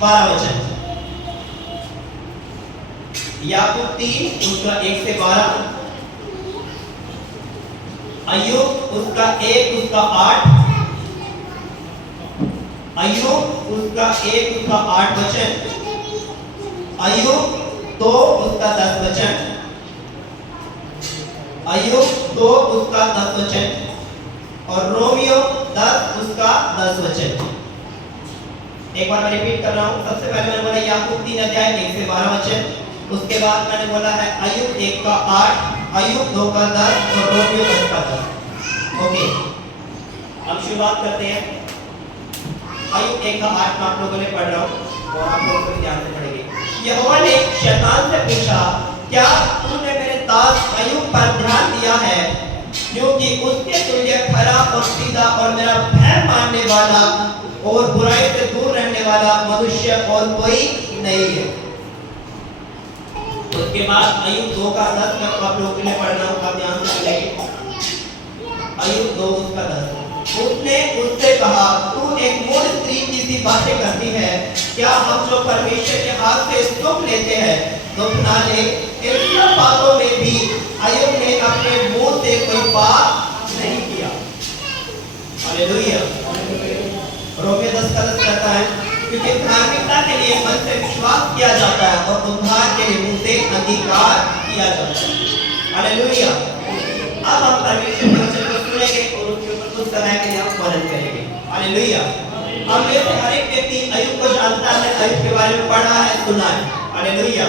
12 वचन। याकूब 3 उसका 1 से 12, अय्यूब उसका 1 उसका 8, अय्यूब उसका 1 उसका 8 वचन, अय्यूब 2 उसका 10 वचन, अय्यूब 2 उसका 10 वचन, और रोमियो 10 उसका 10 वचन। एक बार मैं रिपीट कर रहा हूं। सबसे पहले मैंने बोला याकूब 3 अध्याय 1 से 12 वचन, उसके बाद मैंने बोला है अय्यूब 1 का 8, अय्यूब 2 का 10 और रोमियो 10 का 10। ओके, अब शुरुआत करते हैं। अय्यूब 1 का 8 मैं आप लोगों ने पढ़ रहा हूं और आप लोगों को ध्यान से पढ़ेंगे। यहोवा ने शैतान से पूछा, क्या तूने मेरे दास अय्यूब पर ध्यान दिया है, क्योंकि उसके तुल्य खरा और सीधा और मेरा भय मानने वाला और बुराई से दूर रहने वाला मनुष्य और कोई नहीं है। उसके बाद अय्यूब 2 का 10 तक आप लोगों के लिए पढ़ना होगा, ध्यान से सुनिए। अय्यूब 2 उसका 10। उसने उससे कहा, तू एक मूढ़ स्त्री की सी बातें करती है, क्या हम जो परमेश्वर के हाथ से सुख लेते हैं दुख ना ले? इन सब बातों में भी अय्यूब ने अपने मुंह से कोई बात नहीं किया। हालेलुया। रोमियो 10 का 10 कहता है, क्योंकि धार्मिकता के लिए मन से विश्वास किया जाता है और उद्धार के लिए मुंह से अंगीकार किया जाता है। हालेलुया। अब हम परमेश्वर के वचन को सुनेंगे और उसके ऊपर कुछ समय के लिए हम मनन करेंगे। हालेलुया। हम में से हर एक व्यक्ति अय्यूब को जानता है, अय्यूब के बारे में पढ़ा है, सुना है। हालेलुया।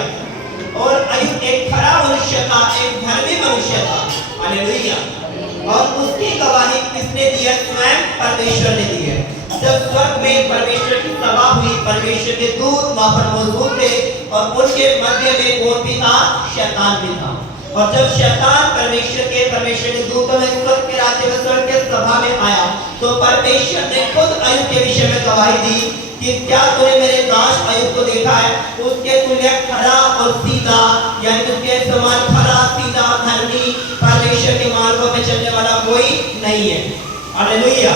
और अय्यूब एक खरा मनुष्य था, एक धर्मी मनुष्य था। हालेलुया। और उसकी गवाही किसने दी है? स्वयं परमेश्वर ने दी है। जब स्वर्ग में परमेश्वर की सभा हुई, परमेश्वर के दूत वहां पर मौजूद थे और उनके मध्य में कौन भी था? शैतान भी था। और जब शैतान परमेश्वर के दूतों में स्वर्ग के राज्य में, स्वर्ग के सभा में आया, तो परमेश्वर ने खुद अय्यूब के विषय में गवाही दी कि क्या तूने मेरे दास अय्यूब को देखा है? उसके तुल्य खरा और सीधा, यानी उसके समान खरा, सीधा, धर्मी, परमेश्वर के मार्गों में चलने वाला कोई नहीं है। हालेलुया।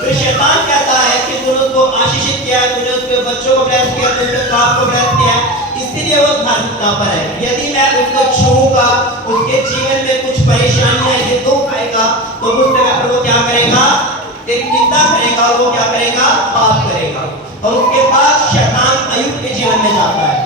फिर शैतान कहता है कि तूने उसको आशीषित किया, तूने उसके बच्चों को ब्लेस किया, तूने उसके बाप को ब्लेस किया, इसलिए वो धार्मिकता पर है। यदि मैं उसको छूऊंगा, उसके जीवन में कुछ परेशानियां या दुख आएगा, तो उस समय पर वो क्या करेगा? तेरी निंदा करेगा, वो क्या करेगा? पाप करेगा। और उसके बाद शैतान अय्यूब के जीवन में जाता है।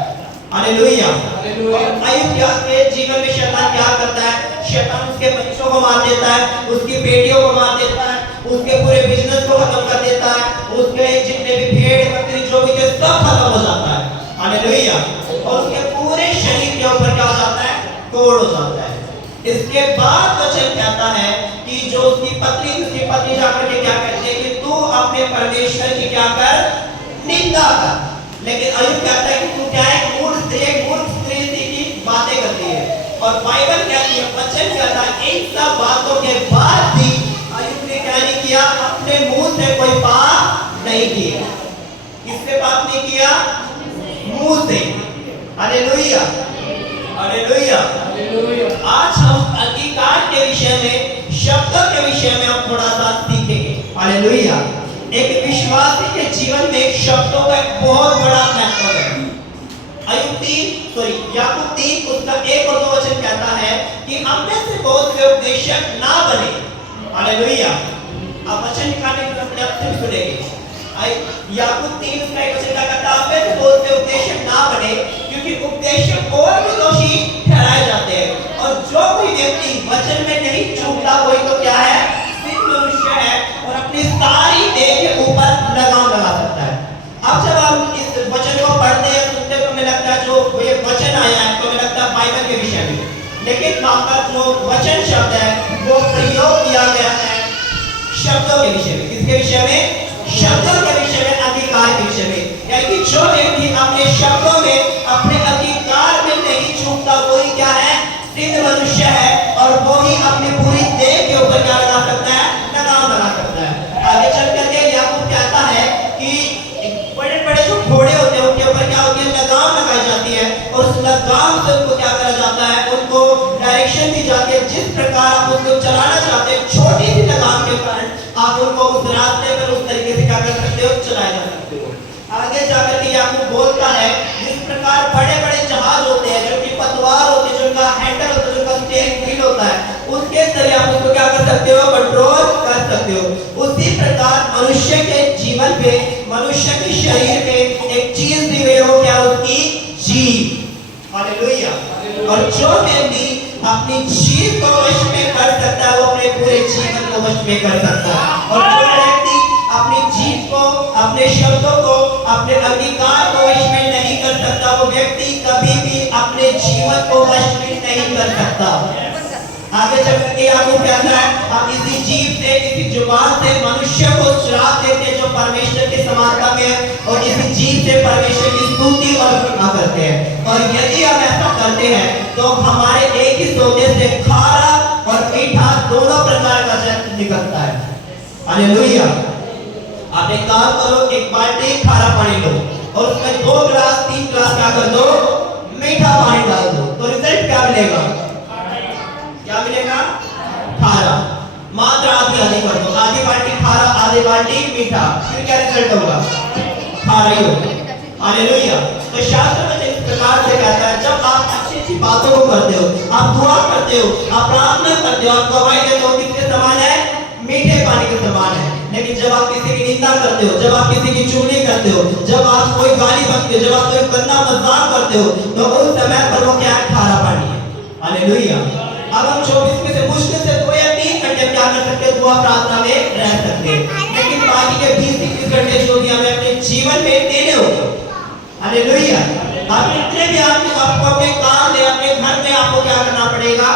हालेलुया। और अय्यूब के जीवन में शैतान क्या करता है? शैतान उसके बच्चों को मार देता है, उसकी बेटियों को मार देता है, उसके पूरे बिजनेस को खत्म कर देता है, उसके जितने भी भेड़ बकरी जो भी थे सब खत्म हो जाता है। हालेलुया। और उसके पूरे शरीर के ऊपर क्या हो जाता है? कोड़ हो जाता है। इसके बाद वचन कहता है कि जो उसकी पत्नी जाकर के क्या कहती है कि तू अपने परमेश्वर की क्या कर? निंदा कर। लेकिन अय्यूब कहता है कि तू क्या है? मूर्ख स्त्री की बातें करती है। और बाइबल कहती है, वचन कहता है, इन सब बातों के बाद भी अय्यूब ने क्या नहीं किया? अपने मुंह से कोई पाप नहीं किया। किससे पाप नहीं किया? मुंह से। हालेलुया। हालेलुया। आज हम अंगीकार के विषय में, शब्दों के विषय में हम थोड़ा सा सीखेंगे। हालेलुया। एक विश्वासी के जीवन में शब्दों का एक बहुत बड़ा महत्व है। याकूब 3 उसका 1 और 2 वचन कहता है कि हम में से बहुत से उपदेशक ना बने। हालेलुया। आप वचन निकालने की प्रयत्न सुनेंगे। याकूब 3 उसका 1 वचन कहता है, हम में से बहुत से उपदेशक ना बने, क्योंकि उपदेशक और भी दोषी ठहराए जाते हैं। और जो कोई व्यक्ति वचन में नहीं चूकता, कोई तो क्या है? सिद्ध मनुष्य है और अपनी सारी देह के ऊपर लगाम लगा सकता है। अब जब हम इस वचन को पढ़ते हैं, सुनते हैं, तो हमें लगता है जो ये वचन आया है तो हमें लगता है बाइबल के विषय में, लेकिन वहां पर जो वचन शब्द है वो प्रयोग किया गया है शब्दों के विषय में। किसके विषय में? शब्दों के विषय में, अधिकार के विषय में। यानी कि जो व्यक्ति अपने शब्दों में, अपने अधिकार में नहीं चूकता, वही क्या है? सिद्ध मनुष्य है। और वो ही अपनी पूरी देह के ऊपर क्या लगा सकता है? लगाम लगा सकता है। आगे चल करके याकूब कहता है कि बड़े बड़े जो घोड़े होते हैं उनके ऊपर क्या होती है? लगाम लगाई जाती है। और उस लगाम से उनको क्या करा जाता है? उनको डायरेक्शन दी जाती है, जिस प्रकार आप उसको चलाना चाहते हैं। छोटी सी लगाम के कारण आप उनको उस रास्ते पर उस तरीके से क्या कर सकते हो? चलाया जा सकते हो। आगे जाकर करके याकूब बोलता है, जिस प्रकार बड़े-बड़े जहाज होते हैं, जो कि पतवार होते हैं, जिनका हैंडल होता है, जिनका स्टीयरिंग व्हील होता है, उसके तरह आप उसको क्या कर सकते हो? कंट्रोल कर सकते हो। उसी प्रकार मनुष्य के जीवन पे, मनुष्य के शरीर पे एक चीज दी हुई है, वो क्या? उसकी जीभ। हालेलुया। और जो व्यक्ति अपनी जीभ को वश में कर सकता है, वो अपने पूरे जीवन को वश में कर सकता है। और जो व्यक्ति अपनी जीभ को, अपने शब्दों को, अपने अंगीकार को वश में नहीं कर सकता, वो व्यक्ति कभी भी अपने जीवन को वश में नहीं कर सकता। आगे चल करके आपको कहता है, आप इसी जीभ से, इसी जुबान से मनुष्य को श्राप देते हैं जो परमेश्वर के समानता में है, और इसी जीभ से परमेश्वर की स्तुति और महिमा करते हैं। और यदि हम ऐसा करते हैं तो हमारे एक ही सोते से खारा और मीठा दोनों प्रकार का शब्द निकलता है। हालेलुया। आप एक काम करो, एक बाल्टी खारा पानी लो और उसमें 2 गिलास 3 गिलास क्या कर दो? मीठा पानी डाल दो, तो रिजल्ट क्या मिलेगा? क्या मिलेगा? खारा। मात्र आधी आधी कर दो, आधी बाल्टी खारा, आधी बाल्टी मीठा, फिर क्या रिजल्ट होगा? खारा ही होगा। हालेलुया। तो शास्त्र में इस प्रकार से कहता है, जब आप अच्छी बातों को करते हो, आप दुआ करते हो, आप प्रार्थना करते हो, आप गवाही देते हो, किसके समान है? मीठे पानी के समान है। लेकिन जब आप किसी की निंदा करते हो, जब आप किसी की चुगली करते हो, जब आप कोई गाली बकते हो, जब आप कोई गंदा मजाक करते हो, तो उस समय पर वो क्या है? खारा पानी है। हालेलुया। अब हम 24 में से मुश्किल से 2 या 3 घंटे क्या कर सकते हैं? दुआ प्रार्थना में रह सकते हैं। लेकिन बाकी के 20-21 घंटे जो भी हमें अपने जीवन में देने होंगे। हालेलुया। आप कितने भी आपको अपने काम में, अपने घर में आपको क्या करना पड़ेगा?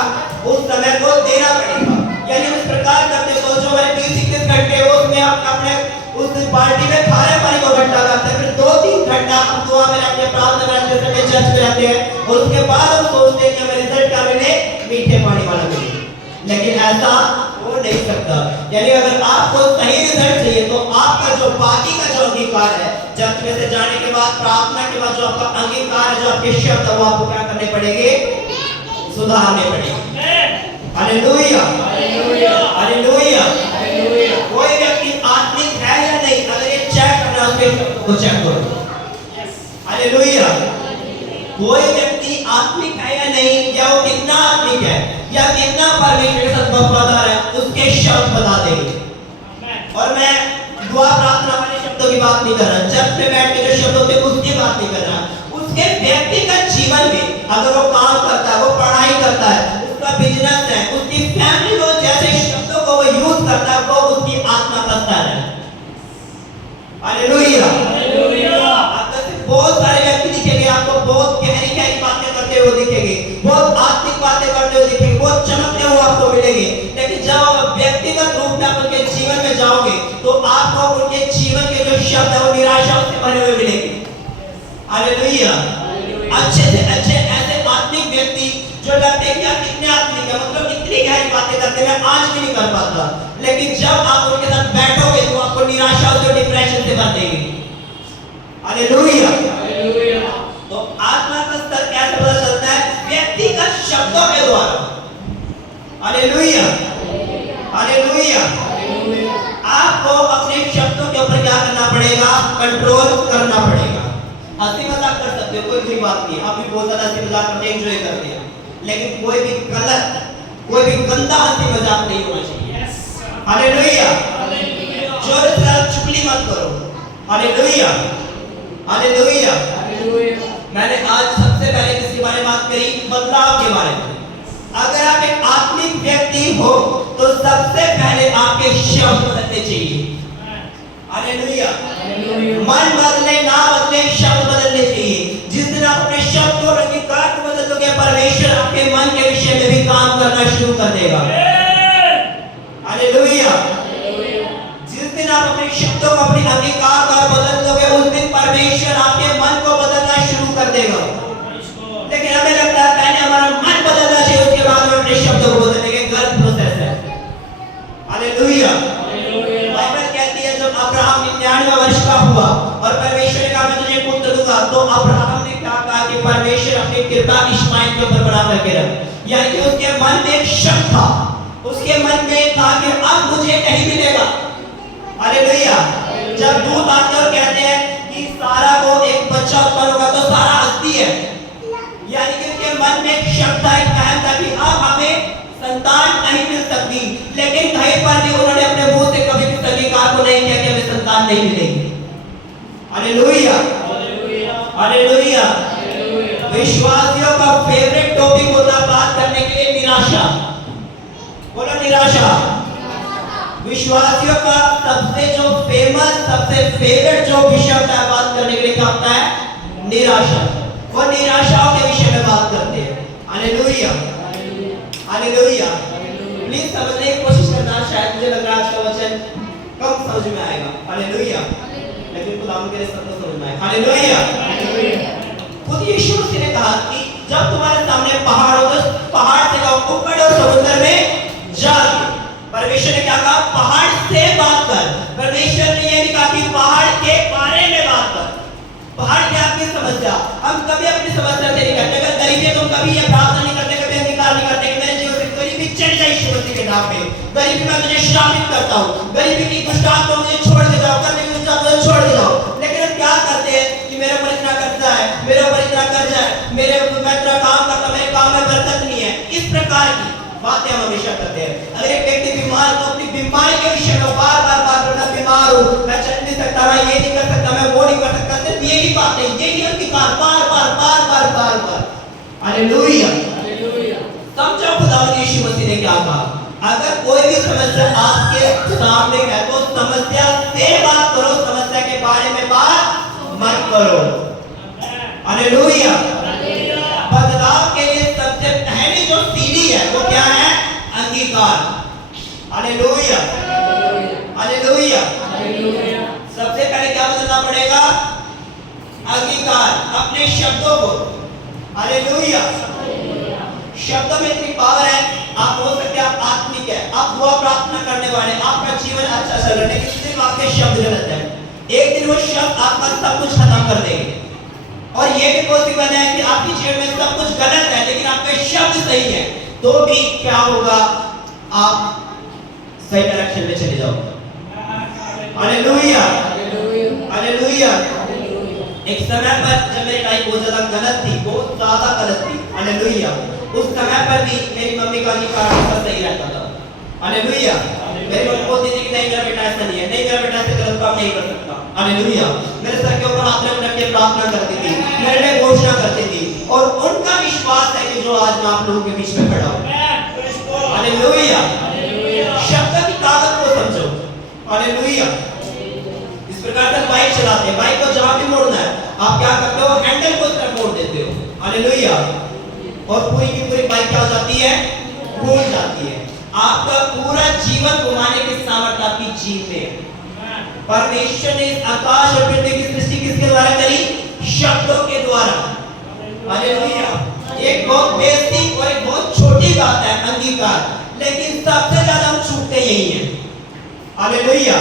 उस समय को देना पड़ेगा। यानी इस प्रकार करते हो, जो हमारे 20-21 घंटे उसमें आप अपने उस पार्टी में खारे पानी को इकट्ठा करते हैं, फिर 2-3 घंटा हम दुआ में रहते हैं, प्रार्थना में रहते हैं, चर्च में रहते हैं, और उसके बाद हम सोचते हैं कि हमें रिजल्ट क्या मिले? मीठे पानी वाला मिले। लेकिन ऐसा हो नहीं सकता। यानी अगर आपको सही रिजल्ट चाहिए तो आपका जो बाकी का जो अंगीकार है, चर्च में से जाने के बाद, प्रार्थना के बाद जो आपका अंगीकार है, जो आपके शब्द है, वो आपको क्या करने पड़ेंगे? सुधारने पड़ेंगे। हालेलुया। हालेलुया। कोई व्यक्ति आत्मिक है या नहीं, अगर ये चेक करना है तो चेक करो। हालेलुया। कोई व्यक्ति आत्मिक है या नहीं, या वो कितना आत्मिक है, या कितना परमेश्वर के साथ वफादार है, उसके शब्द बता देंगे। और मैं दुआ प्रार्थना वाले शब्दों की बात नहीं कर रहा, चर्च में बैठ के जो शब्द होते हैं उसकी बात नहीं कर रहा। उसके व्यक्तिगत जीवन में अगर वो काम करता है, वो पढ़ाई करता है, उसका बिजनेस है, उसकी फैमिली में जैसे शब्दों को वो यूज करता है, वो उसकी आत्मा का स्तर है। हालेलुया। बहुत सारे व्यक्ति दिखेंगे आपको, बहुत गहरी गहरी बातें करते हुए दिखेंगे, बहुत आत्मिक बातें करते हुए दिखेंगे, बहुत चमकते हुए आपको मिलेंगे। लेकिन जब आप व्यक्तिगत रूप में उनके जीवन में जाओगे तो आपको उनके जीवन के जो शब्द है वो निराशा से भरे हुए मिलेंगे। हालेलुया। अच्छे से अच्छे ऐसे आत्मिक व्यक्ति जो लगते हैं क्या कितने आत्मिक है, मतलब कितनी गहरी बातें करते हैं, मैं आज भी नहीं कर पाता, लेकिन जब आप उनके साथ बैठोगे तो आपको निराशा और डिप्रेशन से भर देंगे। हालेलुया। तो आत्मा का स्तर कैसे पता चलता है? व्यक्तिगत शब्दों के द्वारा। हालेलुया। हालेलुया। आपको अपने शब्दों के ऊपर क्या करना पड़ेगा? कंट्रोल करना पड़ेगा। हंसी मजाक कर सकते हो, कोई बुरी बात नहीं, आप भी बहुत ज्यादा हंसी मजाक करते हैं, एंजॉय करते हैं, लेकिन कोई भी गलत, कोई भी गंदा हंसी मजाक नहीं होना चाहिए। हालेलुया। जोर से चुगली मत करो। हालेलुया। हालेलुया। मैंने आज सबसे पहले किसके बारे में बात करी? बदलाव के बारे में। अगर आप एक आत्मिक व्यक्ति हो तो सबसे पहले आपके शब्द बदलने चाहिए। हालेलुया। मन बदले ना बदले, शब्द बदलने चाहिए। जिस दिन आप अपने शब्द और अंगीकार को बदल दोगे, परमेश्वर आपके मन के विषय में भी काम करना शुरू कर देगा। हालेलुया। जिस दिन आप अपने शब्दों को, अपने अंगीकार को बदल दोगे, उस दिन परमेश्वर आपके मन को बदलना शुरू कर देगा। लेकिन हमें लगता है पहले हमारा मन बदलना चाहिए, उसके बाद हम अपने शब्दों को बदलने के गलत प्रोसेस है। हालेलुया। बाइबल कहती है जब अब्राहम 99 वर्ष का हुआ और परमेश्वर ने कहा मैं तुझे पुत्र दूंगा, तो अब्राहम ने क्या कहा कि परमेश्वर अपनी कृपा इश्माइल के ऊपर बना करके रख। यानी कि उसके मन में एक शक था, उसके मन में था कि अब मुझे नहीं मिलेगा। हालेलुया। जब दूत आते और कहते हैं कि सारा को एक बच्चा उत्पन्न होगा तो सारा हंसती है, यानी कि उनके मन में एक शब्द है, कहता कि अब हमें संतान नहीं मिल सकती, लेकिन कहीं पर भी उन्होंने अपने मुंह से कभी भी स्वीकार को नहीं किया कि हमें संतान नहीं मिलेगी। Hallelujah, hallelujah. विश्वासियों का फेवरेट टॉपिक होता है बात करने के लिए निराशा। बोलो निराशा। विश्वासियों का सबसे जो फेमस, सबसे फेवरेट जो विषय होता है बात करने के लिए क्या होता है? निराशा। और निराशाओं के विषय में बात करते हैं। Hallelujah, hallelujah. प्लीज समझने की कोशिश करना, शायद मुझे लग रहा है आज का वचन कम समझ में आएगा। हालेलुया, लेकिन खुदावंद के लिए सब कुछ समझ में आएगा। हालेलुया। खुद यीशु मसीह ने कहा कि जब तुम्हारे सामने पहाड़ हो तो पहाड़ से कहो ऊपर और समुद्र में जा। परमेश्वर ने क्या कहा? पहाड़ से बात कर। परमेश्वर ने ये नहीं कहा कि पहाड़ के बारे में बात कर। पहाड़ की आपकी समस्या, हम कभी अपनी समस्या से नहीं करते। अगर गरीबी तुम कभी ये प्रार्थना नहीं करते, कभी अंगीकार नहीं करते कि मेरे जीवन से गरीबी चली जाए यीशु मसीह के नाम पे। गरीबी मैं तुझे श्रापित करता हूँ, गरीबी की दुष्ट आत्मा मुझे छोड़ के जाओ, करने की दुष्ट आत्मा मुझे छोड़ के जाओ। लेकिन हम क्या करते हैं कि मेरे ऊपर इतना कर्जा है, मेरे ऊपर इतना कर्जा है, मेरे मैं इतना काम करता, मेरे काम में बरकत नहीं है। इस प्रकार की बातें हम हमेशा करते हैं। अगर एक व्यक्ति बीमार तो अपनी बीमारी के विषय में बार बार मैं बीमार हूँ, मैं चल नहीं सकता, मैं ये नहीं कर सकता, मैं वो नहीं कर सकता, सिर्फ यही बातें, यही अंगीकार बार बार बार बार बार बार। हालेलुया, समझो खुदावंद यीशु मसीह ने क्या कहा? अगर कोई भी समस्या आपके सामने है तो समस्या से बात करो, समस्या के बारे में बात मत करो। हालेलुया। बदलाव के लिए सबसे पहली जो सीढ़ी है वो क्या है? अंगीकार। Hallelujah, hallelujah. सबसे पहले क्या बदलना पड़ेगा? अंगीकार, अपने शब्दों को। हालेलुया। शब्दों में इतनी पावर है, आप हो सकते हैं आप आत्मिक है, आप दुआ प्रार्थना करने वाले, आपका जीवन अच्छा चल रहा है, लेकिन सिर्फ आपके शब्द गलत है, एक दिन वो शब्द आपका सब कुछ खत्म कर देंगे। और ये भी पॉसिबल है कि आपके जीवन में सब कुछ गलत है लेकिन आपके शब्द सही है, तो भी क्या होगा? आप सही डायरेक्शन में चले जाओगे। Hallelujah, hallelujah. एक समय पर जब मेरी लाइफ बहुत ज्यादा गलत थी, बहुत ज्यादा गलत थी। हालेलुया। उस समय पर भी मेरी मम्मी का अंगीकार सही रहता था। हालेलुया। मेरी मम्मी बोलती थी कि नहीं मेरा बेटा ऐसा नहीं है, नहीं मेरा बेटा ऐसे गलत काम नहीं कर सकता। हालेलुया। मेरे सर के ऊपर हाथ रख के प्रार्थना करती थी, मेरे लिए घोषणा करती थी, और उनका विश्वास है कि जो आज मैं आप लोगों के बीच में खड़ा हूं। हालेलुया। शब्द की ताकत को समझो। हालेलुया। इस प्रकार से बाइक चलाते हैं, बाइक को जहां भी मोड़ना है आप क्या करते हो? हैंडल को तरफ मोड़ देते हो। हालेलुया। और पूरी की पूरी बाइक क्या हो जाती है? घूम जाती है। आपका पूरा जीवन घुमाने की सामर्थ्य आपकी जीभ में है। परमेश्वर ने इस आकाश और पृथ्वी की सृष्टि किसके द्वारा करी? शब्दों के द्वारा। हालेलुया। एक बहुत बेसिक और एक बहुत छोटी बात है अंगीकार, लेकिन सबसे ज्यादा हम छूटते यही हैं। हालेलुया।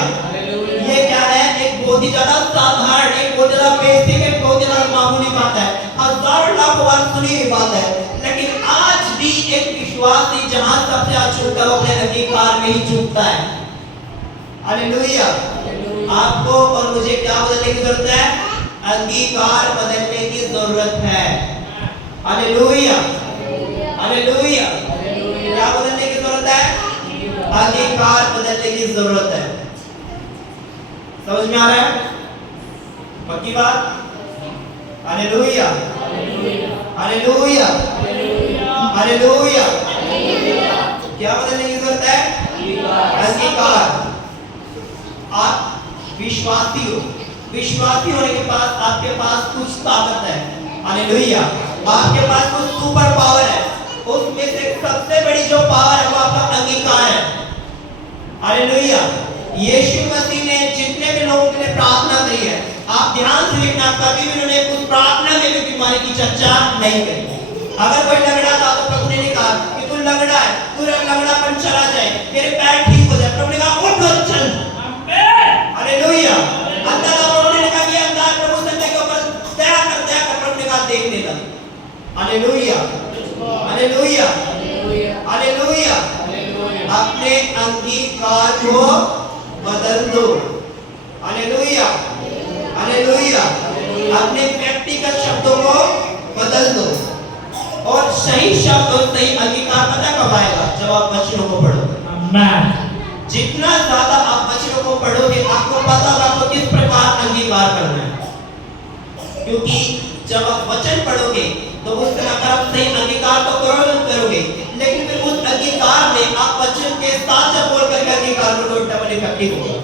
ये क्या है? एक बहुत ही ज्यादा साधारण, एक बहुत ज्यादा बेसिक, एक बहुत ज्यादा मामूली बात है, हजारों लाखों बार सुनी हुई बात है, लेकिन आज भी एक विश्वासी जहां सबसे ज्यादा चूकता है वो अपने अंगीकार में ही चूकता है। हालेलुया। आपको और मुझे क्या बदलने की जरूरत है? अंगीकार बदलने की जरूरत है। Hallelujah, hallelujah. क्या बदलने की जरूरत है? अंगीकार बदलने की जरूरत है। समझ में आ रहा है? पक्की बात? Hallelujah, hallelujah, hallelujah. क्या बदलने की जरूरत है? अंगीकार। आप विश्वासी हो, विश्वासी होने के बाद आपके पास कुछ ताकत है। हालेलुया। आपके पास कुछ सुपर पावर है, उसमें से सबसे बड़ी जो पावर है वो आपका अंगीकार है। हालेलुया। यीशु मसीह ने जितने भी लोगों के लिए प्रार्थना करी है, आप ध्यान से देखना, कभी भी उन्होंने उस प्रार्थना में भी बीमारी की चर्चा नहीं करी। अगर कोई लंगड़ा था तो प्रभु ने नहीं कहा कि तू लंगड़ा है, तू लंगड़ापन चला जाए, तेरे पैर ठीक हो जाए। प्रभु ने कहा उठ और चल। हालेलुया। अंधा था, प्रभु ने कहा कि अंधा प्रभु संडे के ऊपर दया कर, प्रभु ने कहा देखने लग। Hallelujah, hallelujah, hallelujah. अपने अंगीकार को बदल दो। Hallelujah, hallelujah. अपने व्यक्तिगत शब्दों को बदल दो और सही शब्द और सही अंगीकार पता कब आएगा? जब आप वचनों को पढ़ोगे। Amen. जितना ज्यादा आप वचनों को पढ़ोगे आपको पता होगा आपको किस प्रकार अंगीकार करना है, क्योंकि जब आप वचन पढ़ोगे तो उस तरह आप सही अंगीकार तो करोगे, लेकिन फिर उस अंगीकार में आप वचन के साथ जब बोल करके अंगीकार करोगे डबल इफेक्टिव होगा।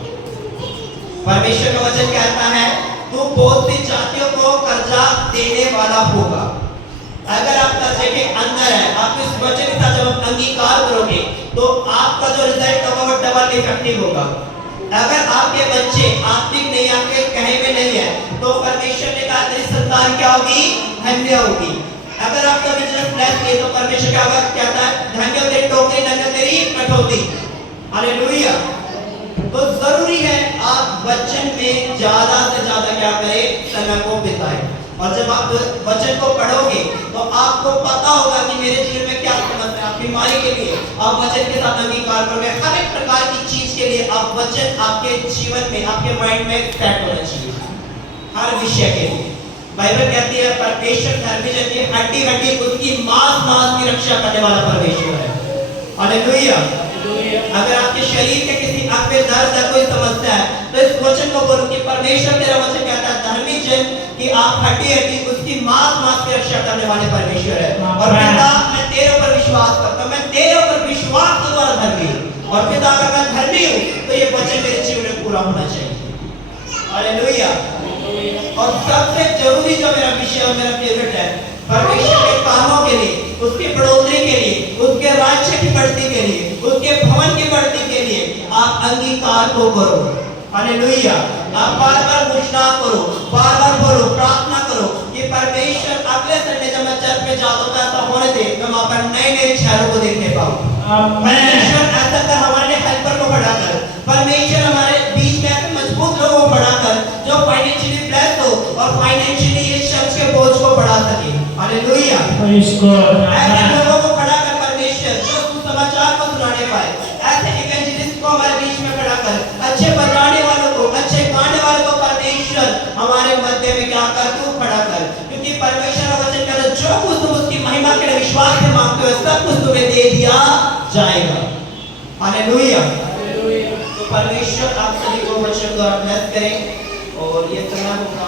परमेश्वर का वचन कहता है तू बहुत सी जातियों को कर्जा देने वाला होगा। अगर आप कर्जे के अंदर है, आप इस वचन के साथ जब अंगीकार करोगे तो आपका जो रिजल्ट होगा वो डबल इफेक्टिव होगा। अगर आपके बच्चे आत्मिक नहीं, आपके कहे में नहीं है, तो परमेश्वर ने कहा तेरी संतान क्या होगी? धन्य होगी। अगर आपका बिजनेस ब्लेस नहीं तो परमेश्वर क्या कहता है? धन्य तेरी टोकरी, धन्य तेरी कटौती। हालेलुया। तो जरूरी है आप वचन में ज्यादा से ज्यादा क्या करें? समय को बिताएं। और जब आप वचन को पढ़ोगे तो आपको पता होगा कि मेरे जीवन में क्या समस्या है। बीमारी के लिए आप वचन के साथ अंगीकार करोगे। हर एक प्रकार की चीज के लिए आप वचन आपके जीवन में, आपके माइंड में सेट होना चाहिए, हर विषय के लिए। बाइबल कहती है परमेश्वर धर्मी जन की हड्डी हड्डी उसकी मांस मांस की रक्षा करने वाला परमेश्वर है। हालेलुया। अगर आपके शरीर के किसी अंग में दर्द है, कोई समस्या है, तो इस वचन को बोलो कि परमेश्वर तेरा वचन कहता है धर्मी जन कि आप हड्डी हड्डी उसकी मांस मांस की रक्षा करने वाले परमेश्वर है। और पिता मैं तेरे ऊपर विश्वास करता हूं, मैं तेरे ऊपर विश्वास करने वाला धर्मी हूं। और पिता अगर मैं धर्मी हूं तो ये वचन मेरे जीवन में पूरा होना चाहिए। हालेलुया। और सबसे जरूरी जो मेरा विषय और मेरा फेवरेट है, परमेश्वर के कामों के लिए, उसकी बढ़ोतरी के लिए, उसके राज्य की बढ़ती के लिए, उसके भवन की बढ़ती के लिए आप अंगीकार को करो। हालेलुया। आप बार-बार घोषणा करो, बार-बार बोलो, प्रार्थना करो कि परमेश्वर अगले संडे जब मैं चर्च में जाता हूं ऐसा होने दे मैं वहां पर नए-नए चेहरों को देखने पाऊं। परमेश्वर ऐसा कर हमारे हेल्पर को बढ़ाकर, परमेश्वर हमारे बीच में ऐसे मजबूत लोगों को बढ़ाकर जो फाइनेंशियली ब्लेस्ड हो और फाइनेंशियली इस चर्च के बोझ को बढ़ा सके। हालेलुया। Praise God. ऐसे Amen. लोगों को खड़ा कर परमेश्वर जो सुसमाचार को सुनाने पाए, ऐसे इवेंजलिस्ट को हमारे बीच में खड़ा कर, अच्छे बजाने वालों को, अच्छे गाने वालों को परमेश्वर हमारे मध्य में क्या कर तू खड़ा कर, क्योंकि परमेश्वर का वचन कहता है जो कुछ तुम उसकी महिमा के लिए विश्वास से मांगते हो सब कुछ तुम्हें दे दिया जाएगा। हालेलुया। तो परमेश्वर आप सभी को वचन द्वारा ब्लेस करें और ये समय होगा